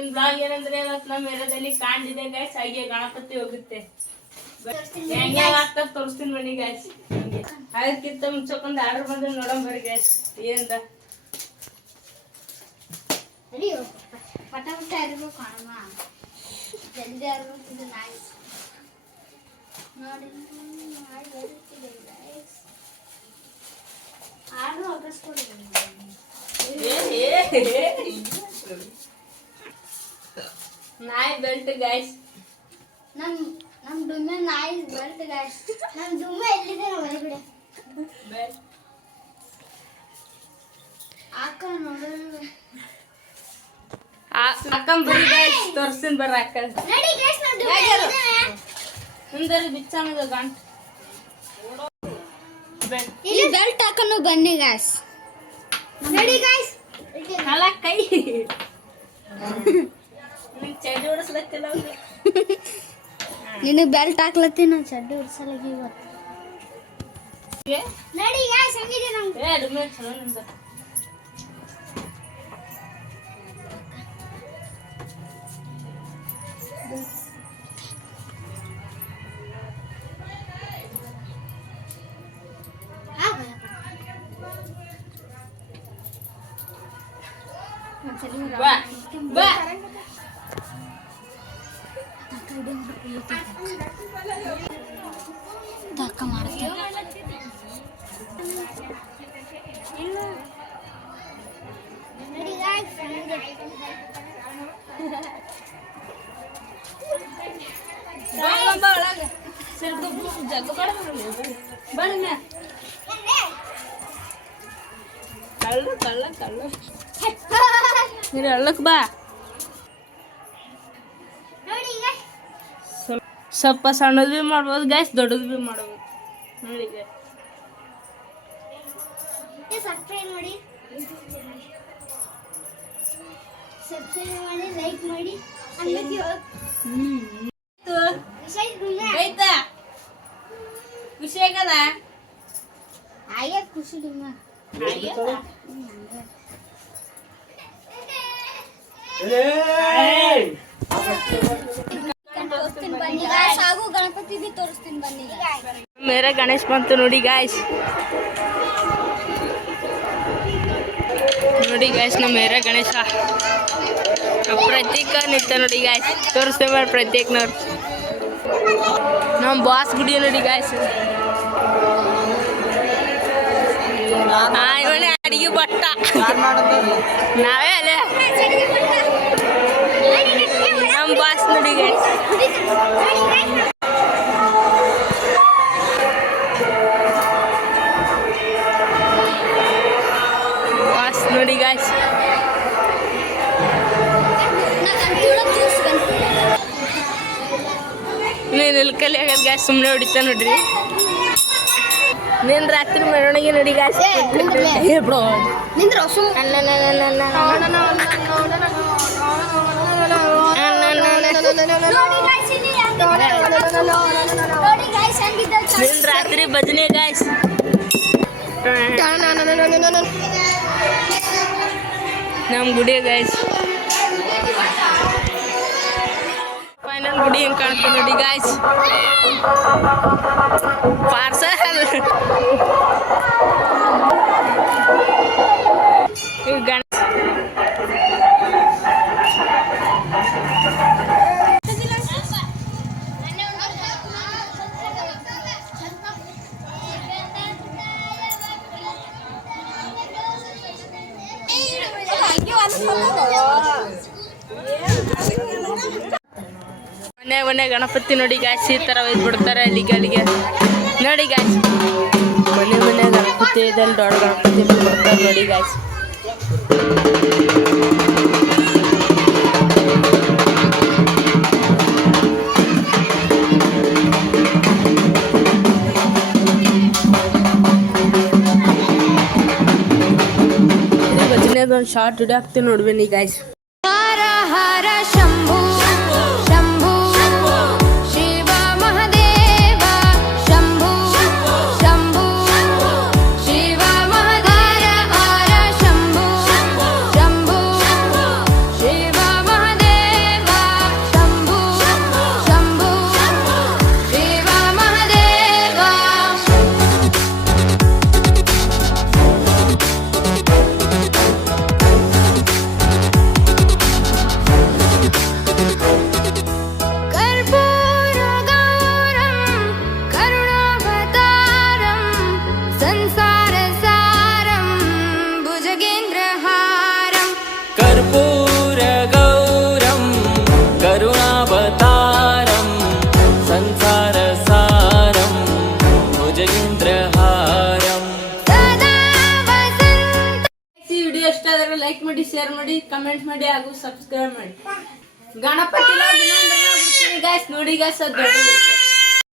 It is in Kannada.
ಇವತ್ತಿನ ಬ್ಲಾಗ್ ಏನಂದ್ರೆ ಇವತ್ತು ನಮ್ಮ ಏರಿಯಾದಲ್ಲಿ ಕಾಂಡಿದೆ ಗೈಸ್, ಹಾಗೆ ಗಣಪತಿ ಹೋಗುತ್ತೆ. ಹೆಂಗೆ ಆಗ್ತದ ತೋರಿಸ್ತೀನಿ ಬನ್ನಿ ಗೈಸ್. ಅದಕ್ಕಿಂತ ಮುಂಚೆಕೊಂದು ಆರ್ಡರ್ ಬಂದ್ರೆ ನೋಡೋಣ ಬರ್ರಿ ಗೈಸ್. ಏನಂತ ಪಟಾಪಟ ಇರ್ಬೇಕು ಅಣ್ಣ, ಜಲ್ದಿ ಇರ್ಬೇಕು. ನೈಸ್ ನೋಡಿ ಆರ್ಡರ್ ವಾಪಸ್ ಕೊಡಿ. ನಾಯಿ ಬೆಲ್ಟ್ ಗೈಸ್, ನಮ್ ದುಮ್ಮೆ ನಾಯಿ ಬೆಲ್ಟ್ ಗೈಸ್. ನಮ್ ದುಮ್ಮೆ ಎಲ್ಲಿದೆ ಹೊರಗಡೆ ಅಕ್ಕ ನೋಡೋಣ. ಅಕ್ಕಂ ಬರಿ ಗೈಸ್, ತೋರಿಸ್ತೀನಿ ಬರ್ರಿ ಅಕ್ಕ. ನಡಿ ಗೈಸ್, ನಾನು ದುಮ್ಮೆ ಮುಂದರಿ ಬಿಚ್ಚಾನದ ಗಂಟ ಇಲ್ಲಿ ಬೆಲ್ಟ್ ಹಾಕೊಂಡು ಬನ್ನಿ ಗೈಸ್. ನಡಿ ಗೈಸ್, ಕಾಲ ಕೈ ನಿನ್ ಚಡ್ಡಿ ಹೊಡಿಸ್ಲತ್ತಿಲ್ಲ. ನೀನು ಬೆಲ್ಟ್ ಹಾಕ್ಲತ್ತಿ, ನಾನು ಚಡ್ಡಿ ಹೊಡ್ಸಲಗಿ ಇವತ್ತು. ನಡಿ ಗೈಸ್, ಹಂಗಿದೆ ನಮ್ಗೆ. ಡುಮ್ಮೆ ಚಲೋ ನಿಂದ. ಬಾ ಬಾ ಧಕ್ಕ ಮಾಡ್ತೀವಿ. ಕಳ್ಳು ಕಳ್ಳ ಕಳ್ಳು ನೀನು ಹಳ್ಳಕ್ ಬಾ. ಸ್ವಲ್ಪ ಸಣ್ಣದು ಭೀ ಮಾಡ್ಬೋದು ಗೈಸ್, ದೊಡ್ಡದು ಭೀ ಮಾಡ್ಬೋದು. ನೋಡಿ ಸಬ್ಸ್ಕ್ರೈಬ್ ಮಾಡಿ, ಸಬ್ಸ್ಕ್ರೈಬ್ ಮಾಡಿ, ಲೈಕ್ ಮಾಡಿ. ಆಯ್ತಾ ಖುಷಿ ಆಗದ? ಆಯ್ಯ ಖುಷಿ ನಿಮ್ಮ ಸಾಗು ಗಣಪತಿ भी ತೋರಿಸ್ತೀನಿ ಬನ್ನಿ. ಮೇರೆ ಗಣೇಶ್ ಬಂತು ನೋಡಿ ಗಾಯ್ಸ್. ನೋಡಿ ಗಾಯ್ಸ್, ನಮ್ಮ ಮೇರೆ ಗಣೇಶ ಪ್ರತ್ಯೇಕ ನಿಂತ ನೋಡಿ ಗಾಯ್ಸ್. ತೋರಿಸ್ತೇವೆ ಪ್ರತ್ಯೇಕನವ್ರು. ನಮ್ಮ ಬಾಸ್ ಗುಡಿ ನೋಡಿ ಗಾಯ್ಸ್. ಇವನೇ ಅಡಿಗೆ ಬಟ್ಟ, ನಾವೇ ಅಲ್ಲೇ ನಮ್ಮ ಬಾಸ್ ನೋಡಿ ಗಾಯ್ಸ್. ಬಾಸ್ ನೋಡಿ ಗಾಯ್ಸ್. ನೀನು ಇಲ್ಲಿ ಕಲಿ ಆಗದ ಗಾಯ್ಸ್, ಸುಮ್ಮನೆ ಹೊಡಿತಾ ನೋಡ್ರಿ. ನೀನು ರಾತ್ರಿ ಮೆರವಣಿಗೆ ನೋಡಿ ಗಾಯ್ಸ್. ಬಿಡೋ ನಿಂದ್ರು ನೀನು ರಾತ್ರಿ ಭಜನೆ ಗಾಯ್ಸ್. ನಮ್ಮ ಗುಡಿ ಗಾಯ್ಸ್. ಫೈನಲ್ ಗುಡಿ ಹೆಂಗೆ ಕಾಣ್ತೀವಿ ನೋಡಿ ಗಾಯ್ಸ್. ಪಾರ್ಸಲ್ ಗಣೇಶ ಮನೆ ಗಣಪತಿ ನೋಡಿ ಗಾಯ್ಸ್. ಈ ಥರ ಒಯ್ದು ಬಿಡ್ತಾರೆ ಅಲ್ಲಿಗೆ ಅಲ್ಲಿಗೆ ನೋಡಿ ಗಾಯ್ಸ್. ಮನೆ ಗಣಪತಿ ಇದಲ್ಲಿ ದೊಡ್ಡ ಗಣಪತಿ ಬಿಡ್ತಾರೆ ನೋಡಿ ಗಾಯ್ಸ್. ಭಜನೆದು ಒಂದು ಶಾರ್ಟ್ ವಿಡಿಯೋ ಹಾಕ್ತೀನಿ ನೋಡ್ಬೇನಿ ಗಾಯ್ಸ್. ಹರ ಹರ ಶಂಭು ಶಂಭು ಶಿವ ಮಹಾದೇವ ಶಂಭು ಶಂಭು ಶಿವ ಮಹಾದೇವ ಹರ ಹರ ಶಂಭು ಶಂಭು ಶಿವ ಮಹಾದೇವ चन्द्रहारम् ಈ ವಿಡಿಯೋ ಇಷ್ಟ ಆದರೆ ಲೈಕ್ ಮಾಡಿ, ಶೇರ್ ಮಾಡಿ, ಕಮೆಂಟ್ ಮಾಡಿ ಹಾಗೂ ಸಬ್ಸ್ಕ್ರೈಬ್ ಮಾಡಿ. ಗಣಪತಿ ಗೈಸ್ ನೋಡಿ ಗೈಸ್ ಅದು ದೊಡ್ಡದು